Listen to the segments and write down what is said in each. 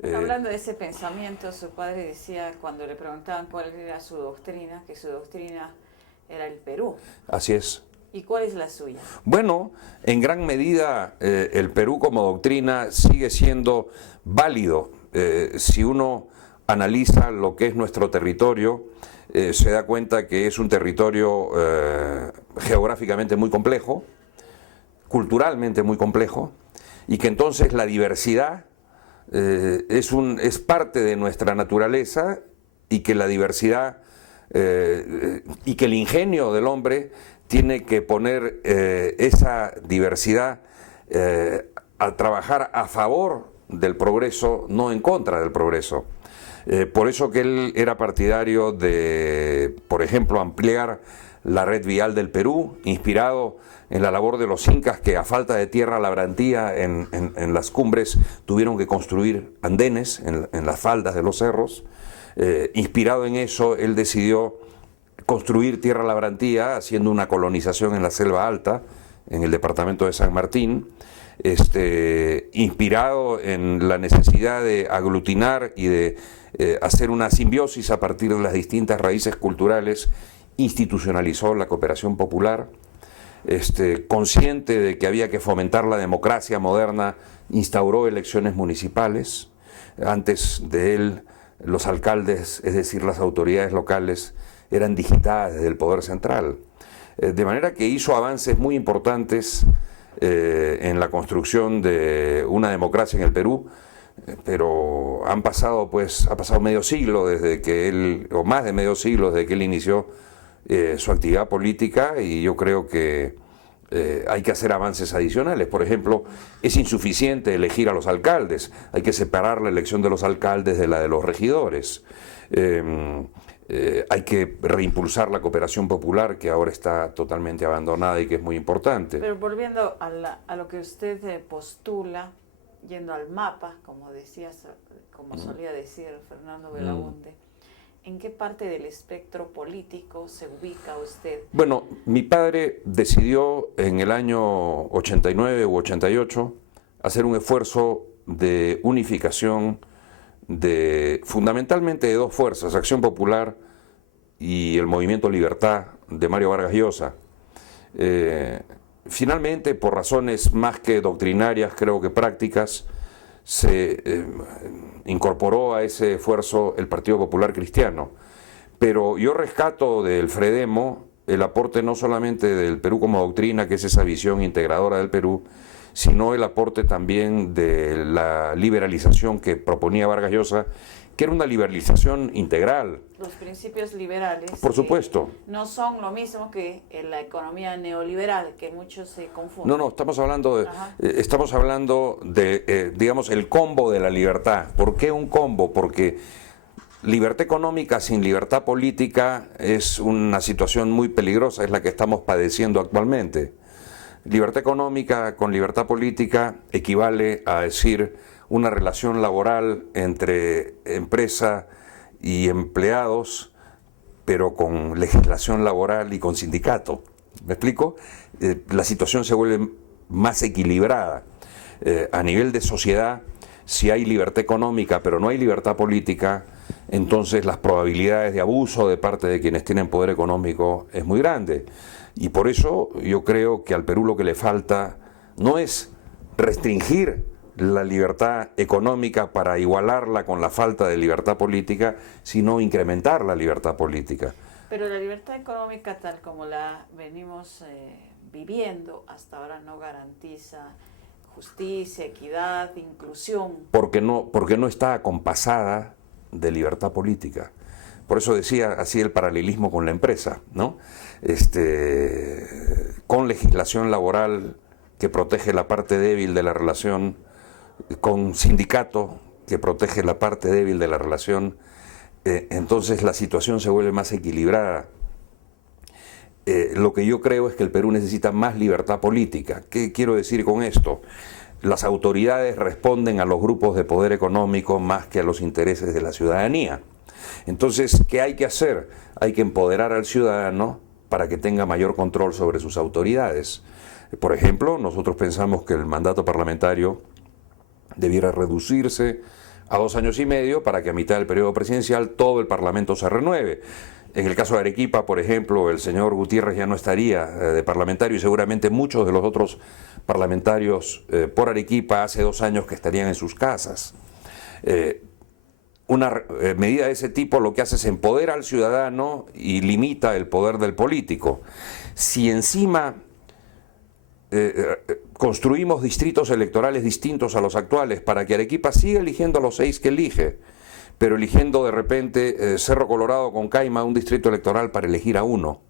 Bueno, hablando de ese pensamiento, su padre decía cuando le preguntaban cuál era su doctrina, que su doctrina era el Perú. Así es. ¿Y cuál es la suya? Bueno, en gran medida el Perú como doctrina sigue siendo válido. Si uno analiza lo que es nuestro territorio, se da cuenta que es un territorio geográficamente muy complejo, culturalmente muy complejo, y que entonces la diversidad es parte de nuestra naturaleza, y que la diversidad y que el ingenio del hombre tiene que poner esa diversidad a trabajar a favor del progreso, no en contra del progreso. Por eso que él era partidario de, por ejemplo, ampliar la red vial del Perú, inspirado en la labor de los incas, que a falta de tierra labrantía en las cumbres tuvieron que construir andenes en las faldas de los cerros. Inspirado en eso, él decidió construir tierra labrantía haciendo una colonización en la selva alta, en el departamento de San Martín, inspirado en la necesidad de aglutinar y de hacer una simbiosis a partir de las distintas raíces culturales, institucionalizó la cooperación popular. Consciente de que había que fomentar la democracia moderna, instauró elecciones municipales. Antes de él, los alcaldes, es decir, las autoridades locales, eran digitadas desde el poder central. De manera que hizo avances muy importantes en la construcción de una democracia en el Perú, pero ha pasado medio siglo desde que él, o más de medio siglo desde que él inició su actividad política, y yo creo que hay que hacer avances adicionales. Por ejemplo, es insuficiente elegir a los alcaldes, hay que separar la elección de los alcaldes de la de los regidores. Hay que reimpulsar la cooperación popular, que ahora está totalmente abandonada y que es muy importante. Pero volviendo a lo que usted postula, yendo al mapa, como decías, como solía decir Fernando Belaunde, ¿en qué parte del espectro político se ubica usted? Bueno, mi padre decidió en el año 89 u 88 hacer un esfuerzo de unificación fundamentalmente de dos fuerzas, Acción Popular y el Movimiento Libertad de Mario Vargas Llosa. Finalmente, por razones más que doctrinarias, creo que prácticas, se incorporó a ese esfuerzo el Partido Popular Cristiano. Pero yo rescato del Fredemo el aporte no solamente del Perú como doctrina, que es esa visión integradora del Perú, sino el aporte también de la liberalización que proponía Vargas Llosa, que era una liberalización integral. Los principios liberales, por supuesto, no son lo mismo que la economía neoliberal, que muchos se confunden. No, estamos hablando de digamos, el combo de la libertad. ¿Por qué un combo? Porque libertad económica sin libertad política es una situación muy peligrosa, es la que estamos padeciendo actualmente. Libertad económica con libertad política equivale a decir una relación laboral entre empresa y empleados, pero con legislación laboral y con sindicato. ¿Me explico? La situación se vuelve más equilibrada. A nivel de sociedad, si hay libertad económica pero no hay libertad política, entonces las probabilidades de abuso de parte de quienes tienen poder económico es muy grande. Y por eso yo creo que al Perú lo que le falta no es restringir la libertad económica para igualarla con la falta de libertad política, sino incrementar la libertad política. Pero la libertad económica, tal como la venimos viviendo hasta ahora, no garantiza justicia, equidad, inclusión. Porque no está acompasada de libertad política. Por eso decía así el paralelismo con la empresa, ¿no? Con legislación laboral que protege la parte débil de la relación, con sindicato que protege la parte débil de la relación, entonces la situación se vuelve más equilibrada. Lo que yo creo es que el Perú necesita más libertad política. ¿Qué quiero decir con esto? Las autoridades responden a los grupos de poder económico más que a los intereses de la ciudadanía. Entonces, ¿qué hay que hacer? Hay que empoderar al ciudadano para que tenga mayor control sobre sus autoridades. Por ejemplo, nosotros pensamos que el mandato parlamentario debiera reducirse a 2 años y medio para que a mitad del periodo presidencial todo el Parlamento se renueve. En el caso de Arequipa, por ejemplo, el señor Gutiérrez ya no estaría de parlamentario y seguramente muchos de los otros parlamentarios por Arequipa hace 2 años que estarían en sus casas. Una medida de ese tipo lo que hace es empodera al ciudadano y limita el poder del político. Si encima construimos distritos electorales distintos a los actuales para que Arequipa siga eligiendo a los 6 que elige, pero eligiendo de repente Cerro Colorado con Caima un distrito electoral para elegir a uno.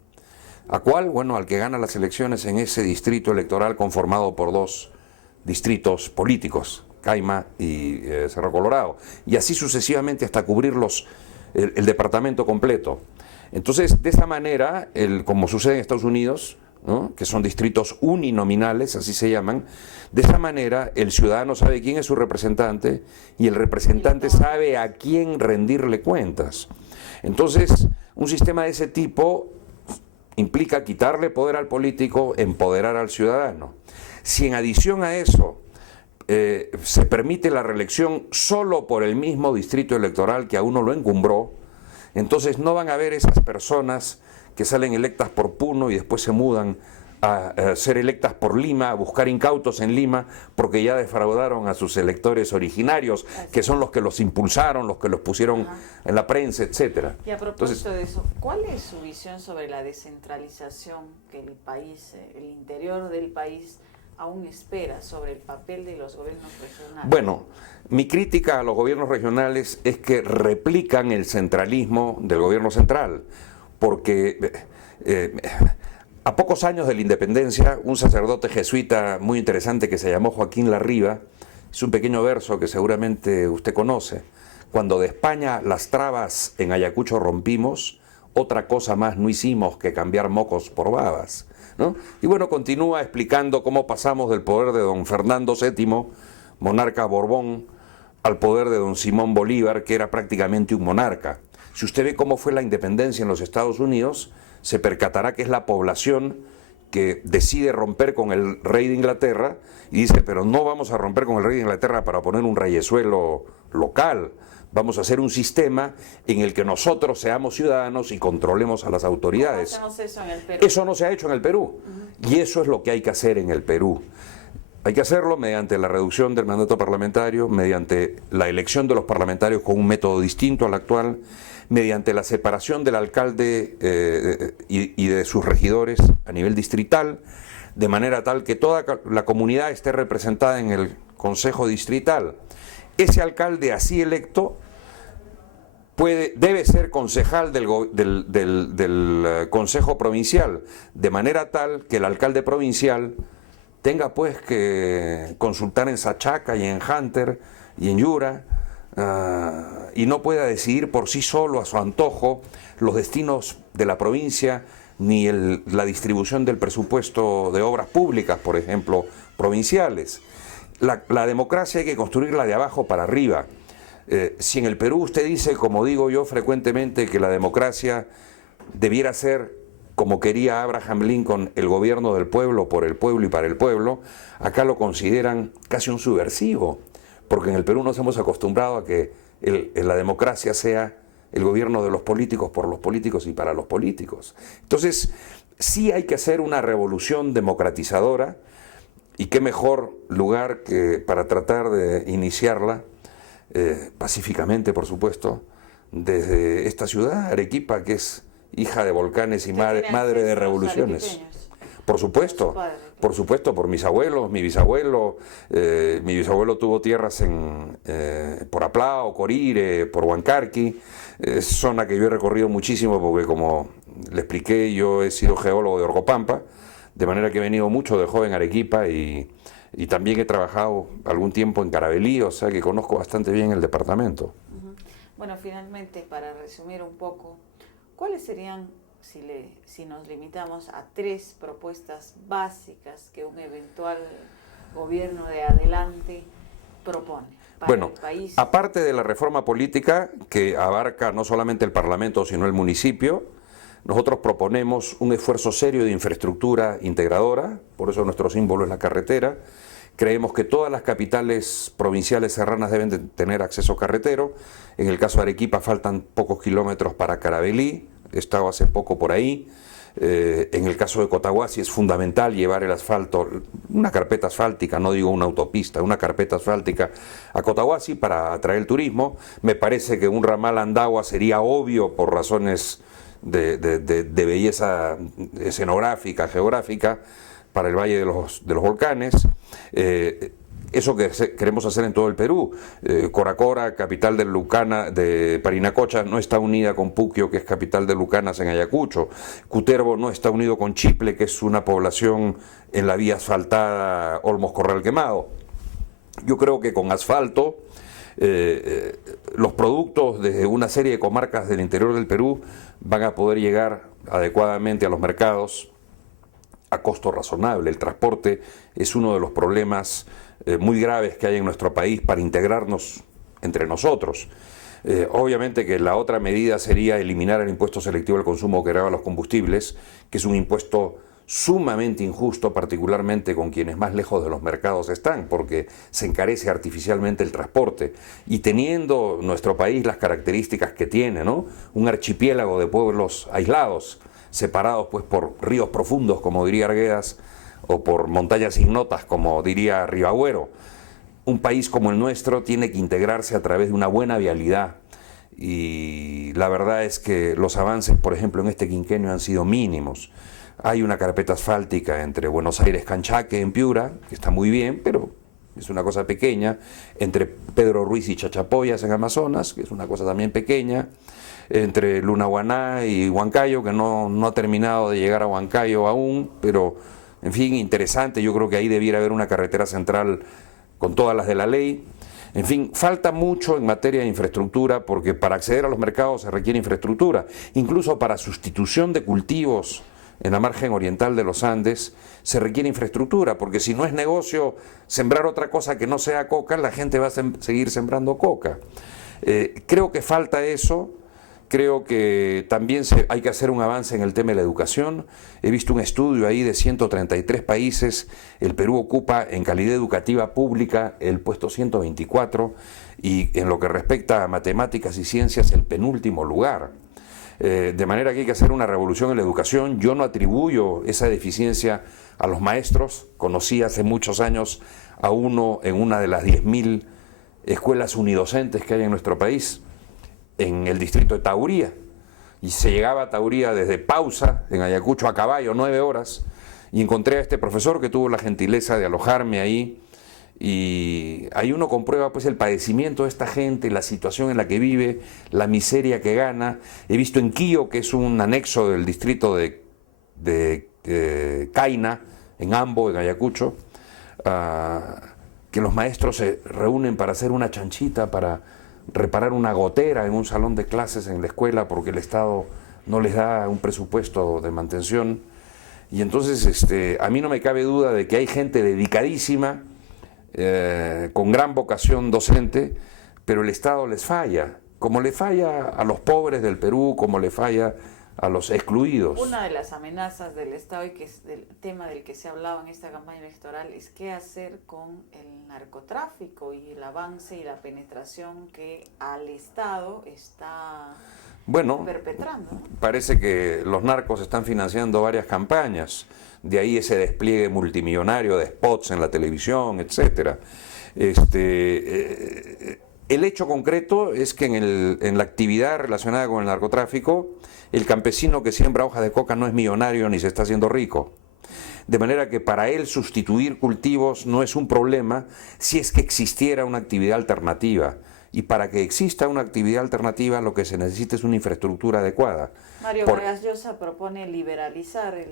¿A cuál? Bueno, al que gana las elecciones en ese distrito electoral conformado por 2 distritos políticos, Caima y Cerro Colorado, y así sucesivamente hasta cubrir el departamento completo. Entonces, de esa manera, como sucede en Estados Unidos, ¿no?, que son distritos uninominales, así se llaman, de esa manera el ciudadano sabe quién es su representante y el representante sabe a quién rendirle cuentas. Entonces, un sistema de ese tipo implica quitarle poder al político, empoderar al ciudadano. Si en adición a eso se permite la reelección solo por el mismo distrito electoral que a uno lo encumbró, entonces no van a haber esas personas que salen electas por Puno y después se mudan a ser electas por Lima, a buscar incautos en Lima, porque ya defraudaron a sus electores originarios, que son los que los impulsaron, los que los pusieron en la prensa, etcétera. Y a propósito de eso, ¿cuál es su visión sobre la descentralización que el país, el interior del país, aún espera sobre el papel de los gobiernos regionales? Bueno, mi crítica a los gobiernos regionales es que replican el centralismo del gobierno central, porque a pocos años de la independencia, un sacerdote jesuita muy interesante que se llamó Joaquín Larriba, es un pequeño verso que seguramente usted conoce: cuando de España las trabas en Ayacucho rompimos, otra cosa más no hicimos que cambiar mocos por babas, ¿no? Y bueno, continúa explicando cómo pasamos del poder de don Fernando VII, monarca Borbón, al poder de don Simón Bolívar, que era prácticamente un monarca. Si usted ve cómo fue la independencia en los Estados Unidos, se percatará que es la población que decide romper con el rey de Inglaterra y dice, pero no vamos a romper con el rey de Inglaterra para poner un reyesuelo local, vamos a hacer un sistema en el que nosotros seamos ciudadanos y controlemos a las autoridades. ¿Cómo hacemos eso en el Perú? Eso no se ha hecho en el Perú, y eso es lo que hay que hacer en el Perú. Hay que hacerlo mediante la reducción del mandato parlamentario, mediante la elección de los parlamentarios con un método distinto al actual, mediante la separación del alcalde y de sus regidores a nivel distrital, de manera tal que toda la comunidad esté representada en el Consejo Distrital. Ese alcalde así electo debe ser concejal del Consejo Provincial, de manera tal que el alcalde provincial tenga pues que consultar en Sachaca y en Hunter y en Yura, y no pueda decidir por sí solo a su antojo los destinos de la provincia ni la distribución del presupuesto de obras públicas, por ejemplo, provinciales. La democracia hay que construirla de abajo para arriba. Si en el Perú usted dice, como digo yo frecuentemente, que la democracia debiera ser, como quería Abraham Lincoln, el gobierno del pueblo, por el pueblo y para el pueblo, acá lo consideran casi un subversivo, porque en el Perú nos hemos acostumbrado a que la democracia sea el gobierno de los políticos, por los políticos y para los políticos. Entonces, sí hay que hacer una revolución democratizadora, y qué mejor lugar que para tratar de iniciarla pacíficamente, por supuesto, desde esta ciudad, Arequipa, que es hija de volcanes y madre de revoluciones. Por supuesto, por mis abuelos, mi bisabuelo tuvo tierras por Aplao, Corire, por Huancarqui, zona que yo he recorrido muchísimo porque, como le expliqué, yo he sido geólogo de Orcopampa, de manera que he venido mucho de joven a Arequipa y también he trabajado algún tiempo en Carabalí, o sea que conozco bastante bien el departamento. Bueno, finalmente, para resumir un poco, ¿cuáles serían, si nos limitamos a 3 propuestas básicas que un eventual gobierno de adelante propone para el país? Aparte de la reforma política, que abarca no solamente el Parlamento, sino el municipio, nosotros proponemos un esfuerzo serio de infraestructura integradora, por eso nuestro símbolo es la carretera, Creemos que todas las capitales provinciales serranas deben de tener acceso carretero. En el caso de Arequipa faltan pocos kilómetros para Carabelí, he estado hace poco por ahí. En el caso de Cotahuasi es fundamental llevar el asfalto, una carpeta asfáltica, no digo una autopista, una carpeta asfáltica a Cotahuasi para atraer el turismo. Me parece que un ramal Andagua sería obvio por razones de belleza escenográfica, geográfica, para el Valle de los Volcanes. Eso que queremos hacer en todo el Perú. Coracora, capital de Parinacocha, no está unida con Puquio, que es capital de Lucanas en Ayacucho. Cutervo no está unido con Chiple, que es una población en la vía asfaltada Olmos Corral Quemado. Yo creo que con asfalto los productos de una serie de comarcas del interior del Perú van a poder llegar adecuadamente a los mercados a costo razonable. El transporte es uno de los problemas muy graves que hay en nuestro país para integrarnos entre nosotros. Obviamente que la otra medida sería eliminar el impuesto selectivo al consumo que grava los combustibles, que es un impuesto sumamente injusto, particularmente con quienes más lejos de los mercados están, porque se encarece artificialmente el transporte. Y teniendo nuestro país las características que tiene, ¿no? Un archipiélago de pueblos aislados, separados pues por ríos profundos, como diría Arguedas, o por montañas ignotas, como diría Ribagüero. Un país como el nuestro tiene que integrarse a través de una buena vialidad, y la verdad es que los avances, por ejemplo, en este quinquenio han sido mínimos. Hay una carpeta asfáltica entre Buenos Aires-Canchaque en Piura, que está muy bien, pero es una cosa pequeña, entre Pedro Ruiz y Chachapoyas en Amazonas, que es una cosa también pequeña, entre Lunahuaná y Huancayo, que no ha terminado de llegar a Huancayo aún, pero en fin, interesante. Yo creo que ahí debiera haber una carretera central con todas las de la ley. En fin, falta mucho en materia de infraestructura, porque para acceder a los mercados se requiere infraestructura, incluso para sustitución de cultivos en la margen oriental de los Andes se requiere infraestructura, porque si no es negocio sembrar otra cosa que no sea coca, la gente va a seguir sembrando coca. Creo que falta eso. Creo que también hay que hacer un avance en el tema de la educación. He visto un estudio ahí de 133 países. El Perú ocupa en calidad educativa pública el puesto 124 y en lo que respecta a matemáticas y ciencias el penúltimo lugar. De manera que hay que hacer una revolución en la educación. Yo no atribuyo esa deficiencia a los maestros. Conocí hace muchos años a uno en una de las 10.000 escuelas unidocentes que hay en nuestro país, en el distrito de Tauría, y se llegaba a Tauría desde Pausa, en Ayacucho, a caballo, 9 horas, y encontré a este profesor que tuvo la gentileza de alojarme ahí, y ahí uno comprueba pues el padecimiento de esta gente, la situación en la que vive, la miseria que gana. He visto en Quío, que es un anexo del distrito de Caina, en Ambo, en Ayacucho, que los maestros se reúnen para hacer una chanchita, para reparar una gotera en un salón de clases en la escuela, porque el Estado no les da un presupuesto de mantención. Y entonces a mí no me cabe duda de que hay gente dedicadísima, con gran vocación docente, pero el Estado les falla, como le falla a los pobres del Perú, como le falla a los excluidos. Una de las amenazas del Estado, y que es el tema del que se ha hablado en esta campaña electoral, es qué hacer con el narcotráfico y el avance y la penetración que al Estado está perpetrando. Parece que los narcos están financiando varias campañas, de ahí ese despliegue multimillonario de spots en la televisión, etcétera. El hecho concreto es que en la actividad relacionada con el narcotráfico, el campesino que siembra hojas de coca no es millonario ni se está haciendo rico. De manera que para él sustituir cultivos no es un problema si es que existiera una actividad alternativa. Y para que exista una actividad alternativa lo que se necesita es una infraestructura adecuada. Mario Vargas Llosa propone liberalizar el...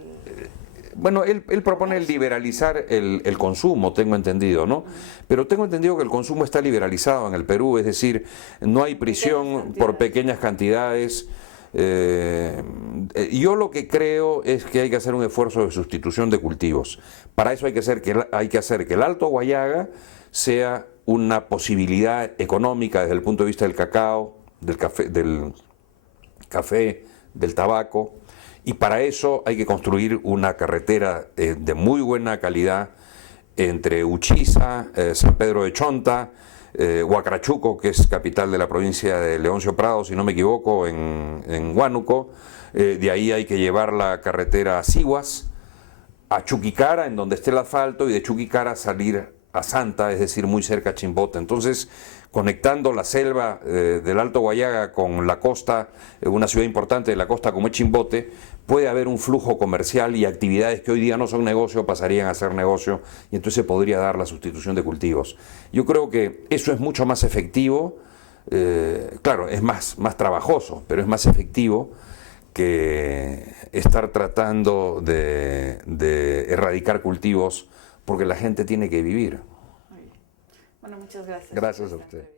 Bueno, él propone liberalizar el consumo, tengo entendido, ¿no? Pero tengo entendido que el consumo está liberalizado en el Perú, es decir, no hay prisión por pequeñas cantidades. Yo lo que creo es que hay que hacer un esfuerzo de sustitución de cultivos. Para eso hay que hacer que el Alto Guayaga sea una posibilidad económica desde el punto de vista del cacao, del café, del tabaco. Y para eso hay que construir una carretera de muy buena calidad entre Uchiza, San Pedro de Chonta, Huacrachuco, que es capital de la provincia de Leoncio Prado, si no me equivoco, en Huánuco. De ahí hay que llevar la carretera a Sihuas, a Chuquicara, en donde esté el asfalto, y de Chuquicara salir a Santa, es decir, muy cerca a Chimbote. Entonces, conectando la selva del Alto Guayaga con la costa, una ciudad importante de la costa como es Chimbote, puede haber un flujo comercial y actividades que hoy día no son negocio pasarían a ser negocio, y entonces podría dar la sustitución de cultivos. Yo creo que eso es mucho más efectivo, claro, es más trabajoso, pero es más efectivo que estar tratando de erradicar cultivos, porque la gente tiene que vivir. Muy bien. Bueno, muchas gracias. Gracias a usted.